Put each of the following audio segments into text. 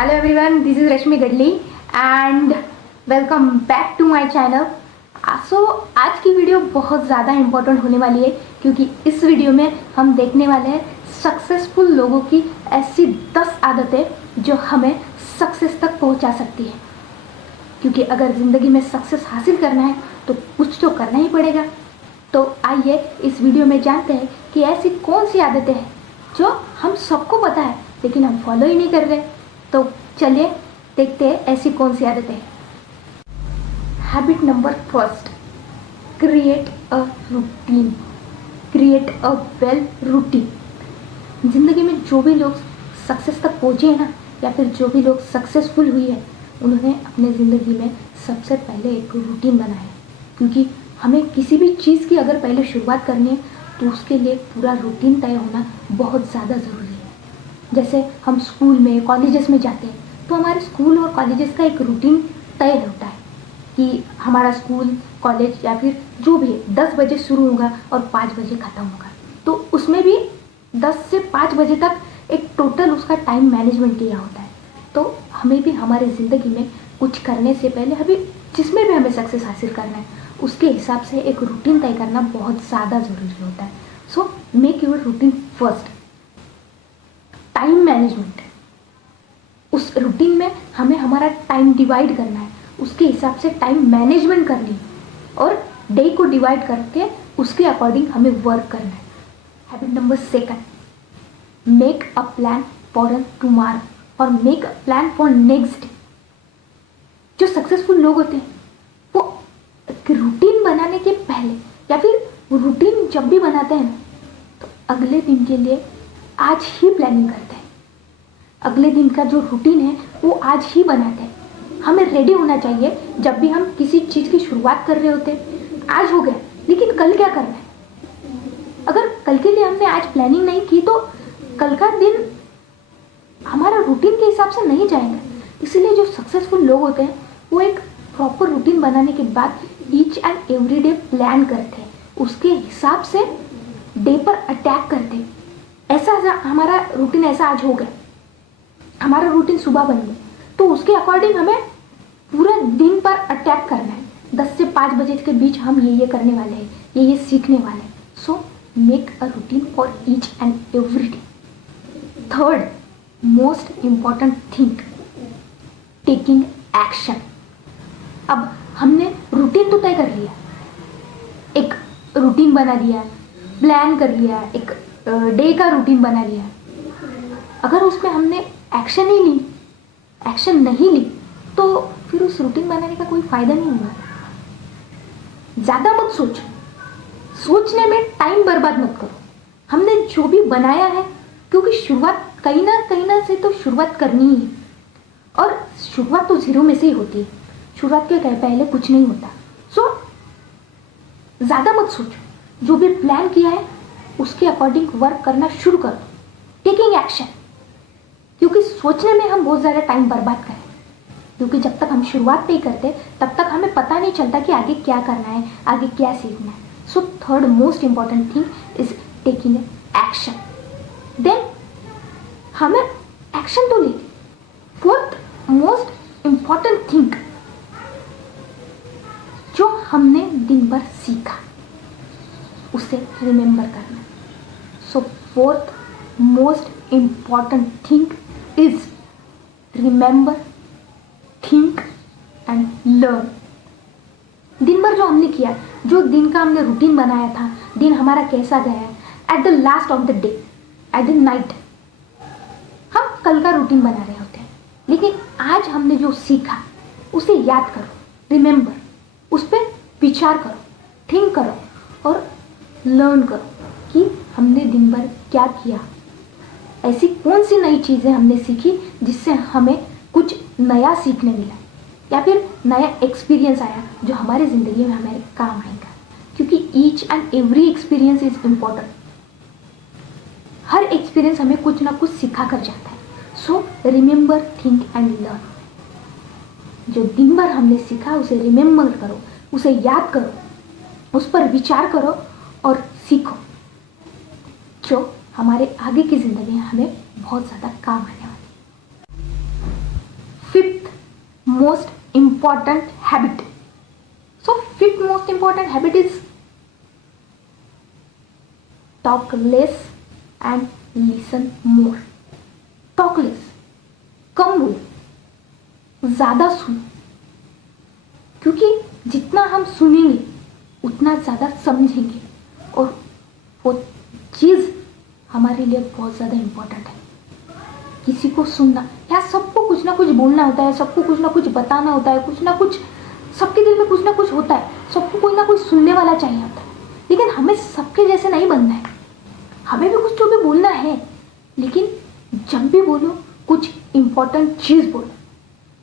Hello everyone, this is Rashmi Gadli and welcome back to my channel. आज की video बहुत ज़्यादा इम्पोर्टेंट होने वाली है क्योंकि इस वीडियो में हम देखने वाले हैं सक्सेसफुल लोगों की ऐसी 10 आदतें जो हमें सक्सेस तक पहुंचा सकती है। क्योंकि अगर ज़िंदगी में सक्सेस हासिल करना है तो कुछ तो करना ही पड़ेगा। तो आइए इस वीडियो में जानते हैं कि ऐसी कौन सी आदतें हैं जो हम सबको पता है लेकिन हम फॉलो ही नहीं कर रहे। तो चलिए देखते हैं ऐसी कौन सी आदतें हैं। Habit number first, create a routine. Create a well routine. ज़िंदगी में जो भी लोग सक्सेस तक पहुँचे हैं ना, या फिर जो भी लोग सक्सेसफुल हुई है, उन्होंने अपने ज़िंदगी में सबसे पहले एक रूटीन बनाया है। क्योंकि हमें किसी भी चीज़ की अगर पहले शुरुआत करनी है तो उसके लिए पूरा रूटीन तय होना बहुत ज़्यादा ज़रूरी है। जैसे हम स्कूल में, कॉलेजेस में जाते हैं तो हमारे स्कूल और कॉलेजेस का एक रूटीन तय होता है कि हमारा स्कूल, कॉलेज या फिर जो भी 10 बजे शुरू होगा और 5 बजे ख़त्म होगा। तो उसमें भी 10 से 5 बजे तक एक टोटल उसका टाइम मैनेजमेंट किया होता है। तो हमें भी हमारे ज़िंदगी में कुछ करने से पहले अभी जिसमें भी हमें सक्सेस हासिल करना है उसके हिसाब से एक रूटीन तय करना बहुत ज़्यादा ज़रूरी होता है। So make your routine first. Time management, उस रूटीन में हमें हमारा टाइम डिवाइड करना है, उसके हिसाब से टाइम मैनेजमेंट करनी है और डे को डिवाइड करके उसके अकॉर्डिंग हमें वर्क करना है। Habit number second, make a plan for tomorrow और make a plan for next day. जो सक्सेसफुल लोग होते हैं वो रूटीन बनाने के पहले या फिर रूटीन जब भी बनाते हैं तो अगले दिन के लिए आज ही प्लानिंग करते हैं। अगले दिन का जो रूटीन है वो आज ही बनाते हैं। हमें रेडी होना चाहिए जब भी हम किसी चीज़ की शुरुआत कर रहे होते हैं। आज हो गया लेकिन कल क्या करना है? अगर कल के लिए हमने आज प्लानिंग नहीं की तो कल का दिन हमारा रूटीन के हिसाब से नहीं जाएगा। इसीलिए जो सक्सेसफुल लोग होते हैं वो एक प्रॉपर रूटीन बनाने के बाद each and every day plan करते हैं, उसके हिसाब से डे पर अटैक करते हैं। ऐसा हमारा रूटीन ऐसा आज हो गया, हमारा रूटीन सुबह बन गया तो उसके अकॉर्डिंग हमें पूरा दिन पर अटैक करना है। 10 से 5 बजे के बीच हम ये करने वाले हैं, ये सीखने वाले हैं। So make a routine for each and every day. Third most important thing, taking action. अब हमने रूटीन तो तय कर लिया, एक रूटीन बना लिया, प्लान कर लिया, एक डे का रूटीन बना लिया। अगर उसमें हमने एक्शन नहीं ली तो फिर उस रूटीन बनाने का कोई फायदा नहीं होगा। ज़्यादा मत सोचो, सोचने में टाइम बर्बाद मत करो। हमने जो भी बनाया है, क्योंकि शुरुआत कहीं ना से तो शुरुआत करनी ही है और शुरुआत तो जीरो में से ही होती है। शुरुआत के पहले कुछ नहीं होता। सो ज़्यादा मत सोचो, जो भी प्लान किया है उसके अकॉर्डिंग वर्क करना शुरू करो। टेकिंग एक्शन, क्योंकि सोचने में हम बहुत ज़्यादा टाइम बर्बाद करें, क्योंकि जब तक हम शुरुआत नहीं करते तब तक हमें पता नहीं चलता कि आगे क्या करना है, आगे क्या सीखना है। So third most important thing is taking action. Then हमें एक्शन तो ली। फोर्थ मोस्ट इम्पॉर्टेंट थिंग, जो हमने दिन भर सीखा उसे रिमेंबर करना। So fourth most important thing is remember, think and learn. दिन भर जो हमने किया, जो दिन का हमने रूटीन बनाया था, दिन हमारा कैसा गया है, at the last of the day, at the night, हम कल का रूटीन बना रहे होते हैं। लेकिन आज हमने जो सीखा उसे याद करो, रिमेंबर, उस पर विचार करो, थिंक करो और लर्न करो कि हमने दिन भर क्या किया, ऐसी कौन सी नई चीज़ें हमने सीखी जिससे हमें कुछ नया सीखने मिला या फिर नया एक्सपीरियंस आया जो हमारे ज़िंदगी में हमारे काम आएगा। क्योंकि each and every experience is important. Her experience हमें कुछ ना कुछ सिखा कर जाता है। So remember, think and learn. जो दिन भर हमने सीखा उसे रिमेंबर करो, उसे याद करो, उस पर विचार करो और सीखो, जो हमारे आगे की ज़िंदगी में हमें बहुत ज़्यादा काम आने वाली है। most important habit. So fifth most important habit is talk less and listen more. Talk less, कम बोलो, ज़्यादा सुनो, क्योंकि जितना हम सुनेंगे उतना ज़्यादा समझेंगे और वो चीज़ हमारे लिए बहुत ज़्यादा इम्पोर्टेंट है। किसी को सुनना, यार सबको कुछ ना कुछ बोलना होता है, सबको कुछ ना कुछ बताना होता है, कुछ ना कुछ सबके दिल में कुछ ना कुछ होता है, सबको कोई ना कोई सुनने वाला चाहिए होता है। लेकिन हमें सबके जैसे नहीं बनना है, हमें भी कुछ जो भी बोलना है, लेकिन जब भी बोलो कुछ इम्पोर्टेंट चीज़ बोलो,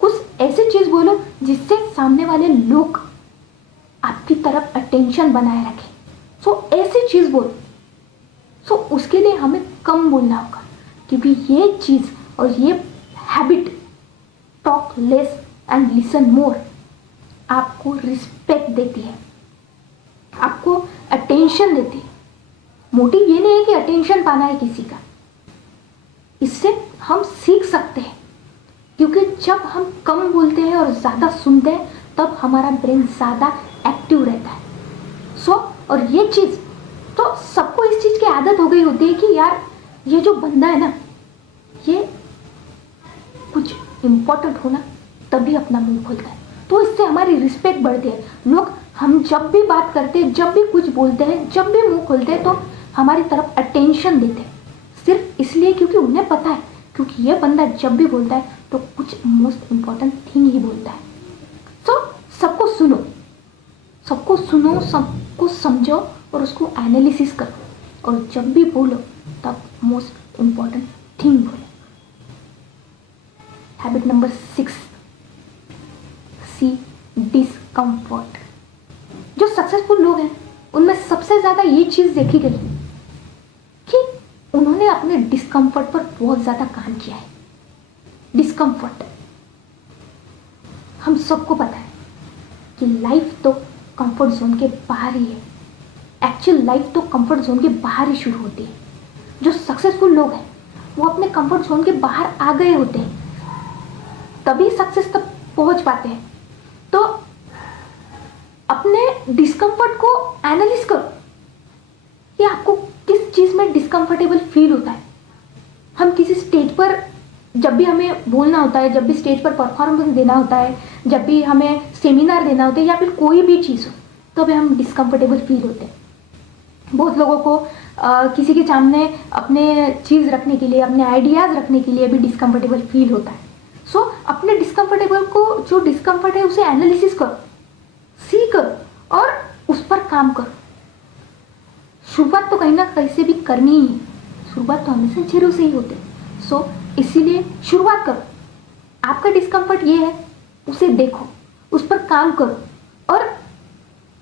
कुछ ऐसी चीज़ बोलो जिससे सामने वाले लोग आपकी तरफ अटेंशन बनाए रखें। सो ऐसी चीज़ बोलो। सो उसके लिए हमें कम बोलना होगा, क्योंकि ये चीज़ और ये habit talk less and listen more आपको रिस्पेक्ट देती है, आपको अटेंशन देती है। मोटिव ये नहीं है कि अटेंशन पाना है किसी का, इससे हम सीख सकते हैं, क्योंकि जब हम कम बोलते हैं और ज़्यादा सुनते हैं तब हमारा ब्रेन ज़्यादा एक्टिव रहता है। और ये चीज़ तो सबको इस चीज़ की आदत हो गई होती है कि यार ये जो बंदा है ना, ये कुछ इम्पोर्टेंट हो ना तभी अपना मुंह खोलता है, तो इससे हमारी रिस्पेक्ट बढ़ती है। लोग हम जब भी बात करते हैं, जब भी कुछ बोलते हैं, जब भी मुंह खोलते हैं तो हमारी तरफ अटेंशन देते हैं, सिर्फ इसलिए क्योंकि उन्हें पता है, क्योंकि ये बंदा जब भी बोलता है तो कुछ मोस्ट इम्पॉर्टेंट थिंग ही बोलता है। सबको सुनो, सबको समझो और उसको एनालिसिस करो, और जब भी बोलो तब मोस्ट इम्पॉर्टेंट थिंग बोलो। हैबिट नंबर 6, सी डिस्कम्फर्ट। जो सक्सेसफुल लोग हैं उनमें सबसे ज़्यादा ये चीज़ देखी गई कि उन्होंने अपने डिस्कम्फर्ट पर बहुत ज़्यादा काम किया है। डिस्कम्फर्ट, हम सबको पता है कि लाइफ तो कंफर्ट जोन के बाहर ही है। एक्चुअल लाइफ तो कंफर्ट जोन के बाहर ही शुरू होती है। जो सक्सेसफुल लोग हैं वो अपने कंफर्ट जोन के बाहर आ गए होते हैं, तभी सक्सेस तक पहुंच पाते हैं। तो अपने डिस्कम्फर्ट को एनालिसिस करो कि आपको किस चीज़ में डिस्कम्फर्टेबल फील होता है। हम किसी स्टेज पर जब भी हमें बोलना होता है, जब भी स्टेज पर परफॉर्मेंस देना होता है, जब भी हमें सेमिनार देना होता है या फिर कोई भी चीज़ हो, तो भी हम डिस्कम्फर्टेबल फील होते हैं। बहुत लोगों को किसी के सामने अपने चीज़ रखने के लिए, अपने आइडियाज़ रखने के लिए भी डिस्कम्फर्टेबल फील होता है। अपने डिस्कम्फर्टेबल को, जो डिस्कम्फर्ट है उसे एनालिसिस करो, सी करो और उस पर काम करो। शुरुआत तो कहीं ना कहीं से भी करनी ही है, शुरुआत तो हमेशा जीरो से ही होते हैं। इसीलिए शुरुआत करो। आपका डिस्कम्फर्ट ये है, उसे देखो, उस पर काम करो। और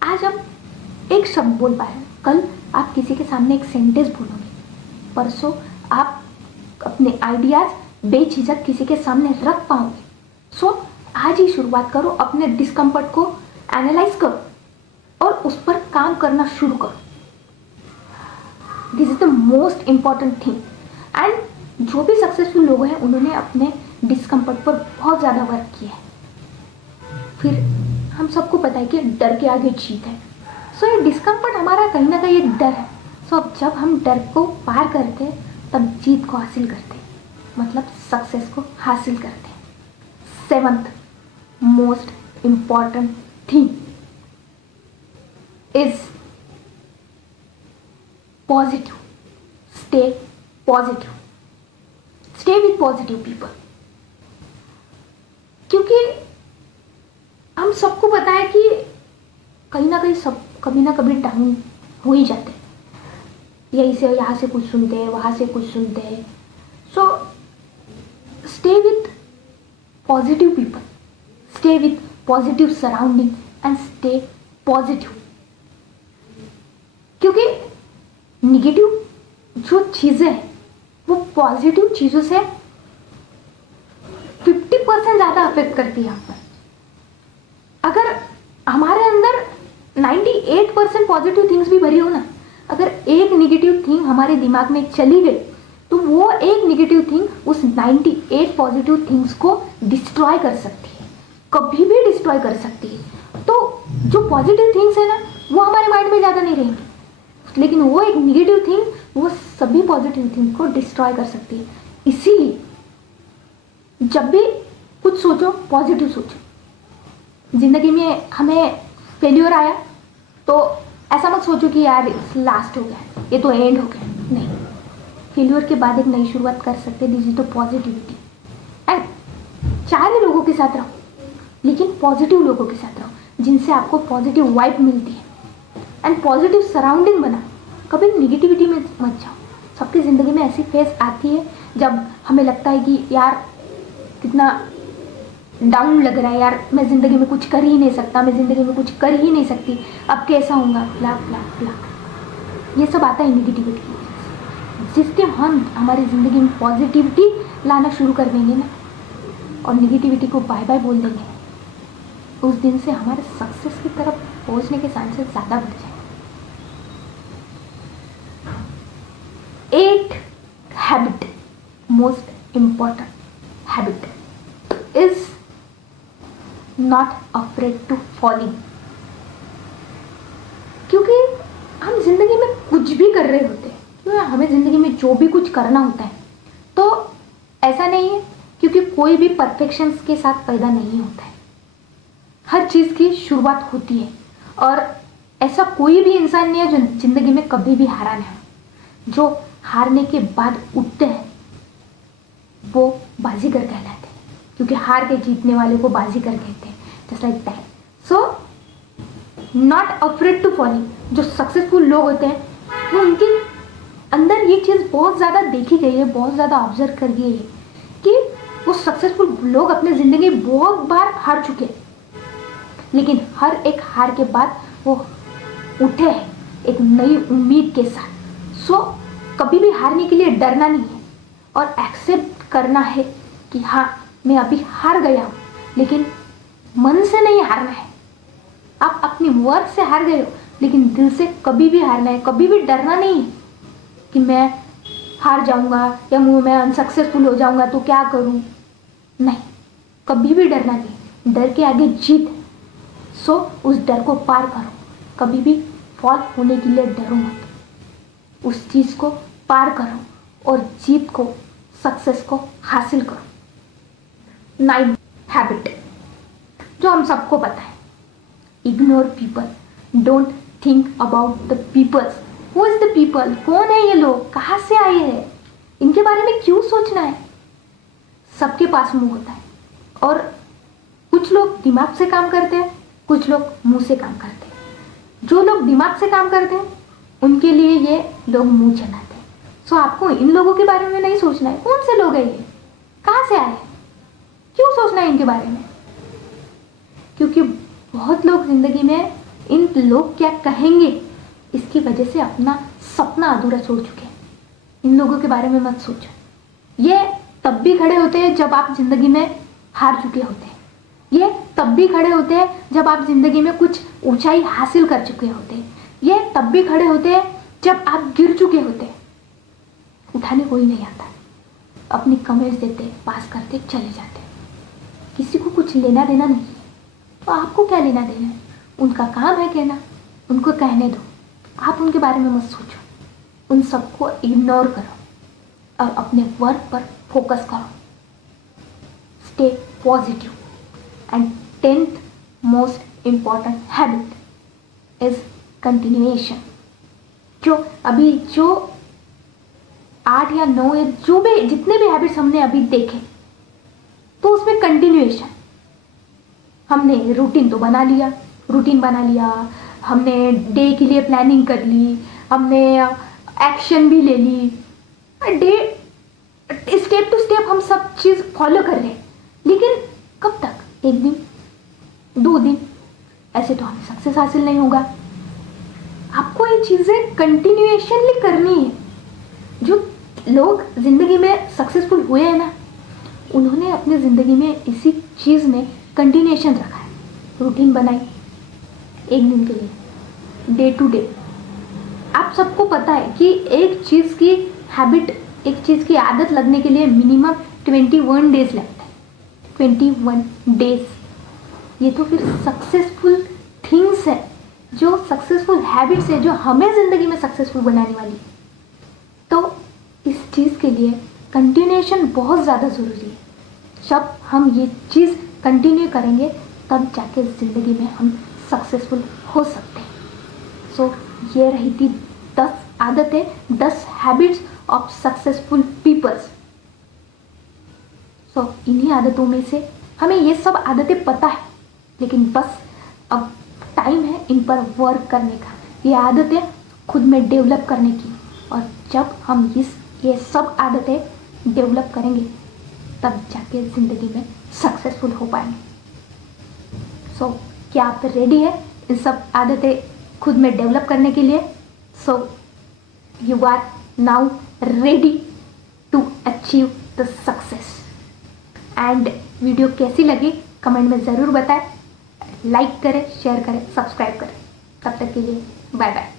आज आप एक शब्द बोल पाए, कल आप किसी के सामने एक सेंटेंस बोलोगे, परसों आप अपने आइडियाज़ बेझिझक किसी के सामने रख पाओगे। आज ही शुरुआत करो, अपने डिस्कम्फर्ट को एनालाइज करो और उस पर काम करना शुरू करो। This is the most important thing. And जो भी सक्सेसफुल लोग हैं उन्होंने अपने डिस्कम्फर्ट पर बहुत ज़्यादा वर्क किया है। फिर हम सबको पता है कि डर के आगे जीत है। ये डिस्कम्फर्ट हमारा कहीं ना कहीं एक डर है। अब जब हम डर को पार करते हैं तब जीत को हासिल करते हैं, मतलब सक्सेस को हासिल करते हैं। 7th most important thing is positive. Stay positive, stay with positive people. क्योंकि हम सबको पता है कि कहीं ना कहीं सब कभी ना कभी डाउन हो ही जाते हैं, यहीं से यहाँ से कुछ सुनते हैं, वहाँ से कुछ सुनते हैं। Stay with positive people, stay with positive surrounding and stay positive. क्योंकि निगेटिव जो चीज़ें हैं वो पॉजिटिव चीज़ों से 50% ज़्यादा अफेक्ट करती है। आप पर अगर हमारे अंदर 98% पॉजिटिव थिंग्स भी भरी हो ना, अगर एक निगेटिव थिंग हमारे दिमाग में चली गई तो वो एक निगेटिव थिंग उस 98 पॉजिटिव थिंग्स को डिस्ट्रॉय कर सकती है, कभी भी डिस्ट्रॉय कर सकती है। तो जो पॉजिटिव थिंग्स है ना वो हमारे माइंड में ज़्यादा नहीं रहेंगी, लेकिन वो एक निगेटिव थिंग वो सभी पॉजिटिव थिंग को डिस्ट्रॉय कर सकती है। इसीलिए जब भी कुछ सोचो पॉजिटिव सोचो। ज़िंदगी में हमें फेल्योर आया तो ऐसा मत सोचो कि यार लास्ट हो गया, ये तो एंड हो गया। नहीं, फेल्योर के बाद एक नई शुरुआत कर सकते। This is the positivity. And चाहे भी लोगों के साथ रहो, लेकिन पॉजिटिव लोगों के साथ रहो जिनसे आपको पॉजिटिव वाइब मिलती है एंड पॉजिटिव सराउंडिंग बना। कभी निगेटिविटी में मत जाओ। सबकी ज़िंदगी में ऐसी फेज आती है जब हमें लगता है कि यार कितना डाउन लग रहा है, यार मैं ज़िंदगी में कुछ कर ही नहीं सकता, मैं ज़िंदगी में कुछ कर ही नहीं सकती, अब कैसा होऊंगा, ब्लैक ब्लैक ब्लैक। ये सब आता है निगेटिविटी की वजह से। जिस दिन हम हमारी ज़िंदगी में पॉजिटिविटी लाना शुरू कर देंगे ना और निगेटिविटी को बाय बाय बोल देंगे, उस दिन से हमारे सक्सेस की तरफ पहुंचने के चांसेस ज़्यादा बढ़ जाए। 8 habit, most important habit is not afraid to falling. क्योंकि हम जिंदगी में कुछ भी कर रहे होते हैं, क्योंकि हमें जिंदगी में जो भी कुछ करना होता है तो ऐसा नहीं है, क्योंकि कोई भी परफेक्शंस के साथ पैदा नहीं होता है। हर चीज़ की शुरुआत होती है और ऐसा कोई भी इंसान नहीं है जो जिंदगी में कभी भी हारा नहीं हो। जो हारने के बाद उठते हैं वो बाजीगर कहलाते हैं, क्योंकि हार के जीतने वाले को बाजीगर कहते हैं। Just like that. So not afraid to falling. जो सक्सेसफुल लोग होते हैं वो उनके अंदर ये चीज़ बहुत ज़्यादा देखी गई है, बहुत ज़्यादा ऑब्जर्व कर गई है कि वो सक्सेसफुल लोग अपने ज़िंदगी में बहुत बार हार चुके हैं, लेकिन हर एक हार के बाद वो उठे हैं एक नई उम्मीद के साथ। सो कभी भी हारने के लिए डरना नहीं है और एक्सेप्ट करना है कि हाँ मैं अभी हार गया हूँ, लेकिन मन से नहीं हारना है। आप अपनी वर्क से हार गए हो, लेकिन दिल से कभी भी हारना है। कभी भी डरना नहीं है कि मैं हार जाऊंगा या मैं अनसक्सेसफुल हो जाऊंगा तो क्या करूं। नहीं, कभी भी डरना नहीं। डर के आगे जीत। सो उस डर को पार करो। कभी भी फॉल होने के लिए डरो मत। उस चीज़ को पार करो और जीत को, सक्सेस को हासिल करो। 9 हैबिट जो हम सबको पता है, ignore people, don't think about the peoples. Who is the people? कौन है ये लोग, कहाँ से आए हैं, इनके बारे में क्यों सोचना है। सबके पास मुंह होता है और कुछ लोग दिमाग से काम करते हैं, कुछ लोग मुंह से काम करते हैं। जो लोग दिमाग से काम करते हैं उनके लिए ये लोग मुंह चलाते हैं। सो आपको इन लोगों के बारे में नहीं सोचना है। कौन से लोग हैं ये, कहाँ से आए, क्यों सोचना है इनके बारे में। क्योंकि बहुत लोग जिंदगी में इन लोग क्या कहेंगे इसकी वजह से अपना सपना अधूरा छोड़ चुके हैं। इन लोगों के बारे में मत सोचो। ये तब भी खड़े होते हैं जब आप जिंदगी में हार चुके होते हैं। ये तब भी खड़े होते हैं जब आप जिंदगी में कुछ ऊंचाई हासिल कर चुके होते हैं। ये तब भी खड़े होते हैं जब आप गिर चुके होते हैं। उठाने कोई नहीं आता, अपनी कमेंट्स देते, पास करते, चले जाते। किसी को कुछ लेना देना नहीं, तो आपको क्या लेना देना है। उनका काम है कहना, उनको कहने दो। आप उनके बारे में मत सोचो। उन सबको इग्नोर करो और अपने वर्क पर फोकस करो। Stay positive. And 10th most important habit is continuation. जो 8 या 9 या जो भी जितने भी हैबिट्स हमने अभी देखे, तो उसमें कंटिन्यूएशन। हमने रूटीन तो बना लिया, रूटीन बना लिया, हमने डे के लिए प्लानिंग कर ली, हमने एक्शन भी ले ली, डे स्टेप टू स्टेप हम सब चीज़ फॉलो कर रहे हैं। लेकिन कब तक? 1 दिन, 2 दिन, ऐसे तो हमें सक्सेस हासिल नहीं होगा। आपको ये चीज़ें कंटिन्यूएशनली करनी है। जो लोग ज़िंदगी में सक्सेसफुल हुए हैं ना, उन्होंने अपनी ज़िंदगी में इसी चीज़ में कंटिन्यूएशन रखा है। रूटीन बनाई 1 दिन के लिए, डे टू डे। आप सबको पता है कि एक चीज़ की हैबिट, एक चीज़ की आदत लगने के लिए मिनिमम 21 डेज लगता है। 21 डेज ये तो फिर सक्सेसफुल थिंग्स है, जो सक्सेसफुल हैबिट्स है, जो हमें ज़िंदगी में सक्सेसफुल बनाने वाली है। तो इस चीज़ के लिए कंटिन्यूएशन बहुत ज़्यादा ज़रूरी है। जब हम ये चीज़ कंटिन्यू करेंगे तब जाके ज़िंदगी में हम सक्सेसफुल हो सकते हैं। सो ये रही थी 10 आदतें, 10 हैबिट्स ऑफ सक्सेसफुल पीपल्स। सो इन्हीं आदतों में से हमें ये सब आदतें पता है, लेकिन बस अब टाइम है इन पर वर्क करने का, ये आदतें खुद में डेवलप करने की। और जब हम ये सब आदतें डेवलप करेंगे तब जाके ज़िंदगी में सक्सेसफुल हो पाएंगे। सो क्या आप रेडी है इन सब आदतें खुद में डेवलप करने के लिए? So you are now ready to achieve the success. And video कैसी लगी कमेंट में ज़रूर बताएं, लाइक करें, शेयर करें, सब्सक्राइब करें। तब तक के लिए बाय बाय।